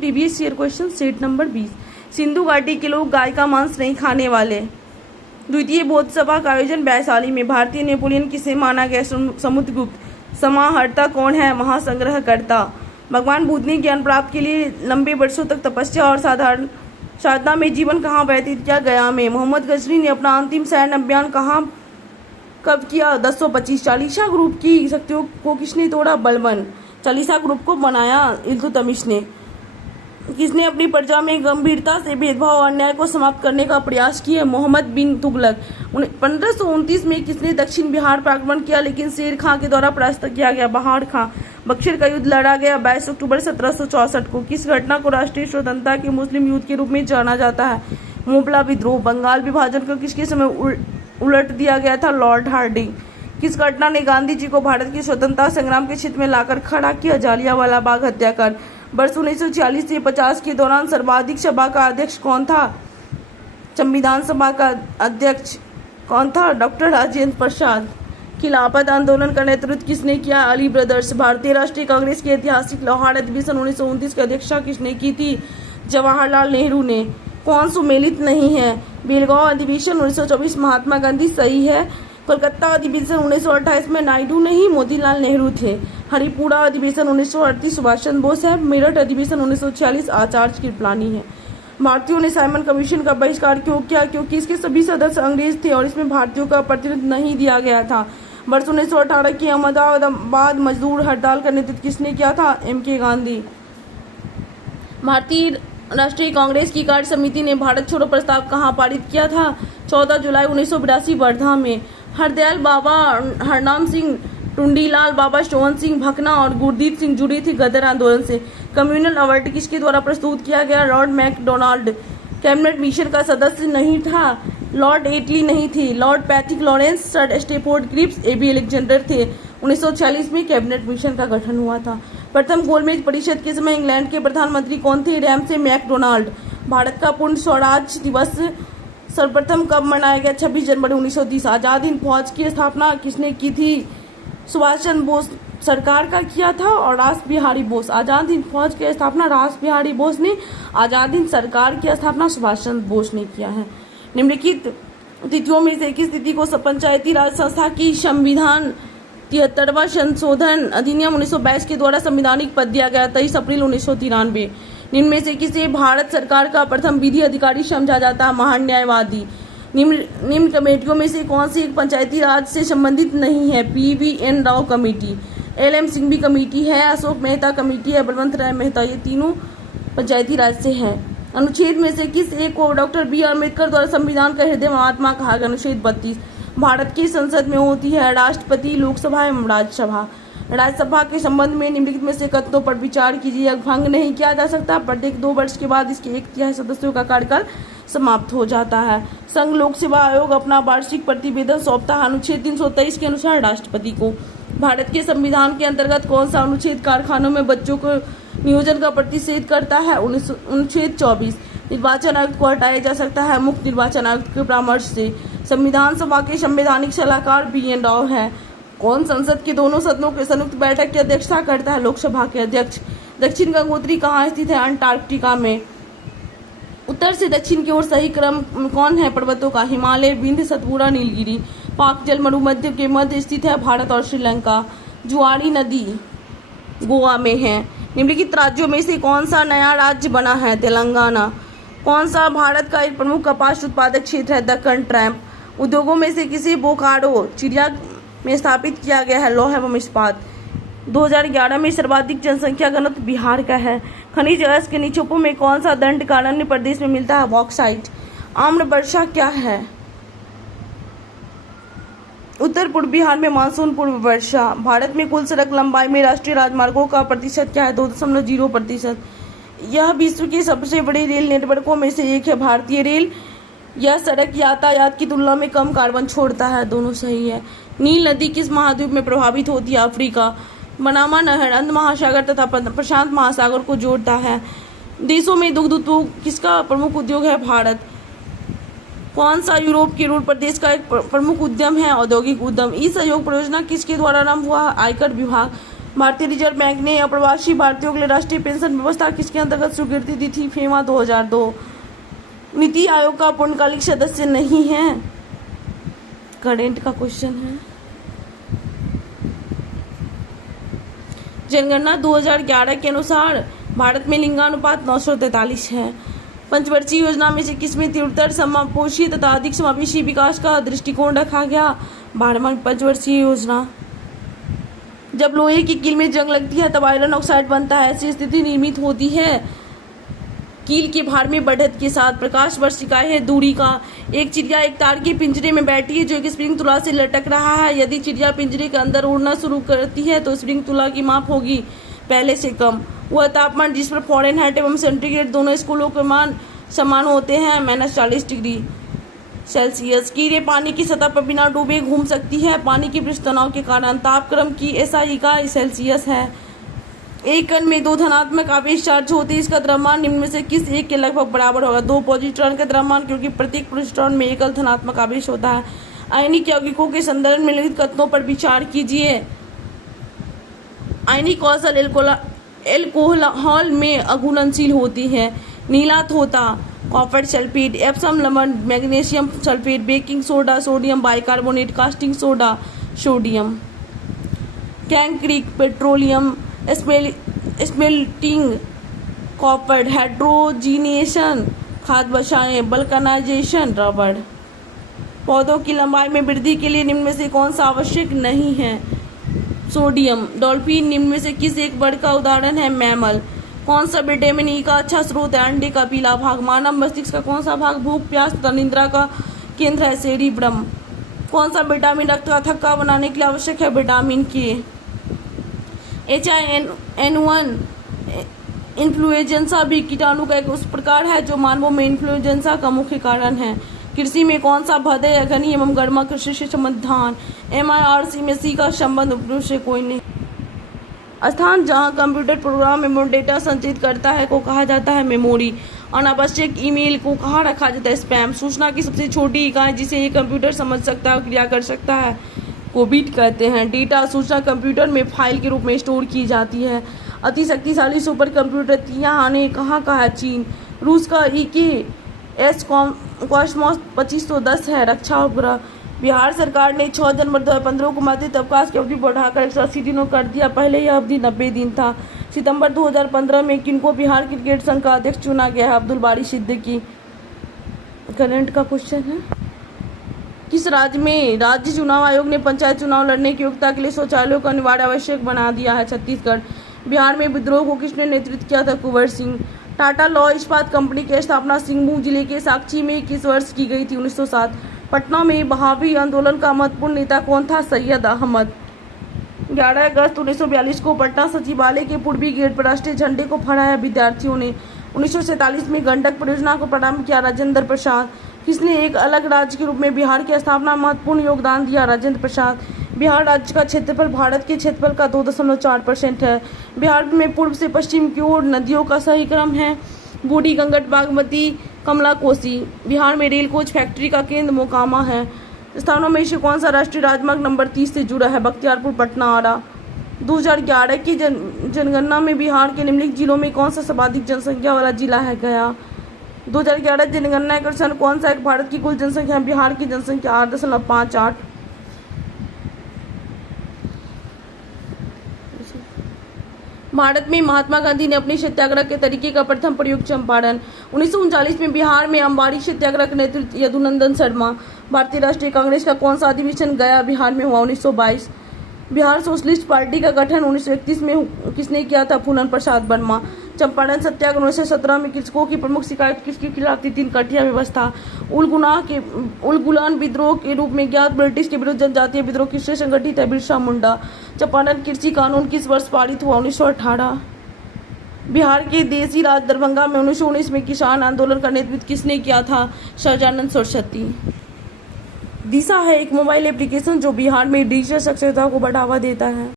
Previous year question set number 20। Sindhu घाटी के लोग गाय का मांस नहीं खाने वाले। द्वितीय बौद्ध सभा का आयोजन वैशाली में। भारतीय नेपोलियन किसे माना गया? समुद्रगुप्त। समाहर्ता कौन है? महासंग्रहकर्ता। भगवान बुद्ध ने ज्ञान प्राप्त के लिए लंबे वर्षों तक तपस्या और साधारण साधना में जीवन कहाँ व्यतीत किया? गया में। मोहम्मद गजनी ने अपना अंतिम सैन्य अभियान कहाँ कब किया? 1025। चालीसा ग्रुप की शक्तियों को किसने तोड़ा? बलबन। चालीसा ग्रुप को बनाया इल्तुतमिश ने। किसने अपनी प्रजा में गंभीरता से भेदभाव और अन्याय को समाप्त करने का प्रयास किया? मोहम्मद बिन तुगलक। 1529 में किसने दक्षिण बिहार पर आक्रमण किया लेकिन शेर खां के द्वारा परास्त किया गया? बहार खां। बक्सर का युद्ध लड़ा गया 22 अक्टूबर 1764 को। किस घटना को राष्ट्रीय स्वतंत्रता के मुस्लिम युद्ध के रूप में जाना जाता है? मोपला विद्रोह। बंगाल विभाजन को किसके समय उलट दिया गया था? Lord Harding. किस घटना ने गांधी जी को भारत की स्वतंत्रता संग्राम के क्षेत्र में लाकर खड़ा किया? जालियांवाला बाग हत्याकांड। वर्ष 1940 से 50 के दौरान सर्वाधिक सभा का अध्यक्ष कौन था? संविधान सभा का अध्यक्ष कौन था? डॉक्टर राजेंद्र प्रसाद। खिलाफत आंदोलन का नेतृत्व किसने किया? अली ब्रदर्स। भारतीय राष्ट्रीय कांग्रेस के ऐतिहासिक लाहौर अधिवेशन 1929 की अध्यक्षता किसने की थी? जवाहरलाल नेहरू ने। कौन सुमेलित नहीं है? बेलगांव अधिवेशन 1924 महात्मा गांधी सही है। कोलकाता अधिवेशन 1928 में नायडू नहीं मोतीलाल नेहरू थे। हरिपुरा अधिवेशन 1938 सुभाष चंद्र बोस है। मेरठ अधिवेशन 1946 आचार्य कृपलानी है। भारतीयों ने साइमन कमीशन का बहिष्कार क्यों किया? क्योंकि इसके सभी सदस्य अंग्रेज थे और इसमें भारतीयों का प्रतिनिधित्व नहीं दिया गया था। वर्ष 1918 की अहमदाबाद मजदूर हड़ताल का नेतृत्व किसने किया था? M.K. गांधी। भारतीय राष्ट्रीय कांग्रेस की कार्य समिति ने भारत छोड़ो प्रस्ताव कहाँ पारित किया था? 14 जुलाई 1982 वर्धा में। हरदयाल बाबा हरनाम सिंह, टुंडीलाल बाबा श्रवण सिंह भकना और गुरदीप सिंह जुड़ी थी गदर आंदोलन से। कम्युनल अवार्ड किसके द्वारा प्रस्तुत किया गया? Lord McDonald. कैबिनेट मिशन का सदस्य नहीं था? लॉर्ड एटली नहीं थी। Lord Patrick Lawrence, sir Stafford Cripps, A.B. Alexander थे। 1946 में कैबिनेट मिशन का गठन हुआ था। प्रथम गोलमेज परिषद के समय इंग्लैंड के प्रधानमंत्री कौन थे? Ramsay McDonald. भारत का पूर्ण स्वराज दिवस सर्वप्रथम कब मनाया गया? 26 जनवरी 1930। आजाद हिंद फौज की स्थापना किसने की थी? सुभाष चंद्र बोस सरकार का किया था और रास बिहारी बोस। आजाद हिंद फौज की स्थापना रास बिहारी बोस ने, आजाद हिंद सरकार की स्थापना सुभाष चंद्र बोस ने किया है। निम्नलिखित तिथियों में से किस तिथि को पंचायती राज संस्था की संविधान 73वां संशोधन अधिनियम 1922 के द्वारा संवैधानिक पद दिया गया? 23 अप्रैल 1993। निम्न में से किसे भारत सरकार का प्रथम विधि अधिकारी समझा जाता है? महान न्यायवादी। निम्न कमेटियों में से कौन सी एक पंचायती राज से संबंधित नहीं है? PVN Rao committee, LM Singhvi committee है, अशोक मेहता कमेटी है, बलवंत राय मेहता। ये तीनों पंचायती राज से हैं। अनुच्छेद में से किस एक को डॉक्टर B. आम्बेडकर द्वारा संविधान का हृदय महात्मा कहा गया? अनुच्छेद 32। भारत की संसद में होती है राष्ट्रपति, लोकसभा एवं राज्यसभा। राज्यसभा के संबंध में निम्नलिखित में से कथनों पर विचार कीजिए। भंग नहीं किया जा सकता। प्रत्येक 2 वर्ष के बाद इसके 1/3 सदस्यों का कार्यकाल समाप्त हो जाता है। संघ लोक सेवा आयोग अपना वार्षिक प्रतिवेदन सौंपता है अनुच्छेद 323 के अनुसार राष्ट्रपति को। भारत के संविधान के अंतर्गत कौन सा अनुच्छेद कारखानों में बच्चों को नियोजन का प्रतिषेध करता है? अनुच्छेद 24। निर्वाचन आयुक्त को हटाया जा सकता है मुख्य निर्वाचन आयुक्त के परामर्श से। संविधान सभा के संवैधानिक सलाहकार BN राव है। कौन संसद के दोनों सदनों के संयुक्त बैठक की अध्यक्षता करता है? लोकसभा के अध्यक्ष। दक्षिण गंगोत्री कहाँ स्थित है? अंटार्कटिका में। उत्तर से दक्षिण की ओर सही क्रम कौन है पर्वतों का? हिमालय, विंध्य, सतपुड़ा, नीलगिरी। पाक जल मरुमध्य के मध्य स्थित है भारत और श्रीलंका। जुआरी नदी गोवा में है। निम्नलिखित राज्यों में से कौन सा नया राज्य बना है? तेलंगाना। कौन सा भारत का एक प्रमुख कपास उत्पादक क्षेत्र है? दक्कन ट्रैप। उद्योगों में से किसी बोकारो चिड़िया में स्थापित किया गया है? लौह एवं इस्पात। 2011 में सर्वाधिक जनसंख्या घनत्व बिहार का है। खनिज अयस्क के निक्षेपों में कौन सा दंडकारण्य प्रदेश में मिलता है? बॉक्साइट। आम्र वर्षा क्या है? उत्तर पूर्व बिहार में मानसून पूर्व वर्षा। भारत में कुल सड़क लंबाई में राष्ट्रीय राजमार्गों का प्रतिशत क्या है? 2.0%। यह विश्व के सबसे बड़े रेल नेटवर्कों में से एक है। भारतीय रेल यह सड़क यातायात की तुलना में कम कार्बन छोड़ता है। दोनों सही है। नील नदी किस महाद्वीप में प्रभावित होती है? अफ्रीका। मनामा नहर अंध महासागर तथा प्रशांत महासागर को जोड़ता है। देशों में दुग्ध उद्योग किसका प्रमुख उद्योग है? भारत। कौन सा यूरोप के रूर प्रदेश का एक प्रमुख उद्यम है? औद्योगिक उद्यम। ई सहयोग परियोजना किसके द्वारा आरंभ हुआ? आयकर विभाग। भारतीय रिजर्व बैंक ने अप्रवासी भारतीयों के लिए राष्ट्रीय पेंशन व्यवस्था किसके अंतर्गत स्वीकृति दी थी? फेमा 2002। नीति आयोग का पूर्णकालिक सदस्य नहीं है? करेंट का क्वेश्चन है। जनगणना 2011 के अनुसार भारत में लिंगानुपात 943 है। पंचवर्षीय योजना में से किसमें तीव्रतर समावेशी तथा अधिक समावेशी विकास का दृष्टिकोण रखा गया? 12वां पंचवर्षीय योजना। जब लोहे की कील में जंग लगती है तब आयरन ऑक्साइड बनता है। ऐसी स्थिति निर्मित होती है कील के भार में बढ़त के साथ। प्रकाश वर्ष इकाई है दूरी का। एक चिड़िया एक तार के पिंजरे में बैठी है जो एक स्प्रिंग तुला से लटक रहा है। यदि चिड़िया पिंजरे के अंदर उड़ना शुरू करती है तो स्प्रिंग तुला की माप होगी पहले से कम। वह तापमान जिस पर फ़ारेनहाइट एवं सेंटीग्रेड दोनों स्कूलों के मान समान होते हैं -40 डिग्री सेल्सियस। कीड़े पानी की सतह पर बिना डूबे घूम सकती है पानी के पृष्ठ तनाव के कारण। तापक्रम की SI इकाई सेल्सियस है। एक कण में 2 धनात्मक आवेश चार्ज होते हैं। इसका द्रव्यमान निम्न में से किस एक के लगभग बराबर होगा? 2 पॉजिट्रॉन का द्रव्यमान, क्योंकि प्रत्येक पॉजिट्रॉन में एकल धनात्मक आवेश होता है। आयनिक यौगिकों के संदर्भ में लिखित कथनों पर विचार कीजिए। आयनिक कौशल एल्कोहल में अघुलनशील होती है। नीला थोथा, कॉपर सल्फेट, एप्सम लवण, magnesium sulphate, baking soda, sodium bicarbonate, caustic soda, sodium कैंक्रिक, पेट्रोलियम स्मेल्टिंग, कॉपर हाइड्रोजिनेशन, खाद बसाएं, बल्कनाइजेशन, रबड़। पौधों की लंबाई में वृद्धि के लिए निम्न में से कौन सा आवश्यक नहीं है? सोडियम। डॉल्फिन निम्न में से किस एक वर्ग का उदाहरण है? मैमल। कौन सा विटामिन ई का अच्छा स्रोत है? अंडे का पीला भाग। मानव मस्तिष्क का कौन सा भाग भूख प्यास तथा निद्रा का केंद्र है? सेरिब्रम। कौन सा विटामिन रक्त का थक्का बनाने के लिए आवश्यक है? विटामिन के। H1N1 इन्फ्लुएंजा भी कीटाणु का एक उस प्रकार है जो मानवों में इन्फ्लुएंजा का मुख्य कारण है। कृषि में कौन सा भद है? घनी एवं गर्मा कृषि से संबंधित धान। MIRC में C का संबंध उपयोग से कोई नहीं। स्थान जहां कंप्यूटर प्रोग्राम मेमोरी डेटा संचित करता है को कहा जाता है मेमोरी। अनावश्यक ईमेल को कहाँ रखा जाता है? स्पैम। सूचना की सबसे छोटी इकाई जिसे एक कंप्यूटर समझ सकता है और क्रिया कर सकता है को बिट कहते हैं। डेटा सूचना कंप्यूटर में फाइल के रूप में स्टोर की जाती है। अति शक्तिशाली सुपर कंप्यूटर तियान कहाँ का है? चीन। रूस का EKS कॉस्मोस 2510 है। रक्षा उपग्रह। बिहार सरकार ने 6 जनवरी 2015 को मातृत्व अवकाश की अवधि बढ़ाकर 180 दिनों कर दिया। पहले यह अवधि 90 दिन था। सितंबर 2015 में किनको बिहार क्रिकेट संघ का अध्यक्ष चुना गया है? अब्दुल बारी सिद्दीकी। करंट का क्वेश्चन है। किस राज्य में राज्य चुनाव आयोग ने पंचायत चुनाव लड़ने की योग्यता के लिए शौचालयों का अनिवार्य आवश्यक बना दिया है? छत्तीसगढ़। बिहार में विद्रोह को किसने नेतृत्व किया था? कुंवर सिंह। टाटा लॉ इस्पात कंपनी की स्थापना सिंहभूम जिले के साक्षी में किस वर्ष की गई थी? 1907। पटना में बहावी आंदोलन का महत्वपूर्ण नेता कौन था? सैयद अहमद। 11 अगस्त 1942 को पटना सचिवालय के पूर्वी गेट पर राष्ट्रीय झंडे को फहराया विद्यार्थियों ने। 1947 में गंडक परियोजना को प्रारंभ किया राजेंद्र प्रसाद। किसने एक अलग राज्य के रूप में बिहार की स्थापना में महत्वपूर्ण योगदान दिया? राजेंद्र प्रसाद। बिहार राज्य का क्षेत्रफल भारत के क्षेत्रफल का 2.4% है। बिहार में पूर्व से पश्चिम की ओर नदियों का सही क्रम है बूढ़ी गंगट, बागमती, कमला, कोसी। बिहार में रेल कोच फैक्ट्री का केंद्र मोकामा है। स्थानों में से कौन सा राष्ट्रीय राजमार्ग नंबर 30 से जुड़ा है? बख्तियारपुर, पटना, आरा। 2011 की जनगणना में बिहार के निम्नलिखित जिलों में कौन सा सर्वाधिक जनसंख्या वाला जिला है? गया। 2011 जनगणना के अनुसार कौन सा एक भारत की कुल जनसंख्या? बिहार की जनसंख्या 8.58। भारत में महात्मा गांधी ने अपने सत्याग्रह के तरीके का प्रथम प्रयोग चंपारण। 1939 में बिहार में अंबारी सत्याग्रह का नेतृत्व यदुनंदन शर्मा। भारतीय राष्ट्रीय कांग्रेस का कौन सा अधिवेशन गया बिहार में हुआ? 1922। बिहार सोशलिस्ट पार्टी का गठन 1931 में किसने किया था? फूलन प्रसाद वर्मा। चंपारण सत्याग्रह 1917 में कृषकों की प्रमुख शिकायत किसके खिलाफ थी? 3 कठिया व्यवस्था। उलगुलान विद्रोह के रूप में ज्ञात ब्रिटिश के विरुद्ध जनजातीय विद्रोह किससे संगठित है? बिरसा मुंडा। चंपारण कृषि कानून किस वर्ष पारित हुआ? 1918। बिहार के देसी राज दरभंगा में 1919 में किसान आंदोलन का नेतृत्व किसने किया था? सहजानंद सरस्वती। दिशा है एक मोबाइल एप्लीकेशन जो बिहार में डिजिटल साक्षरता को बढ़ावा देता है।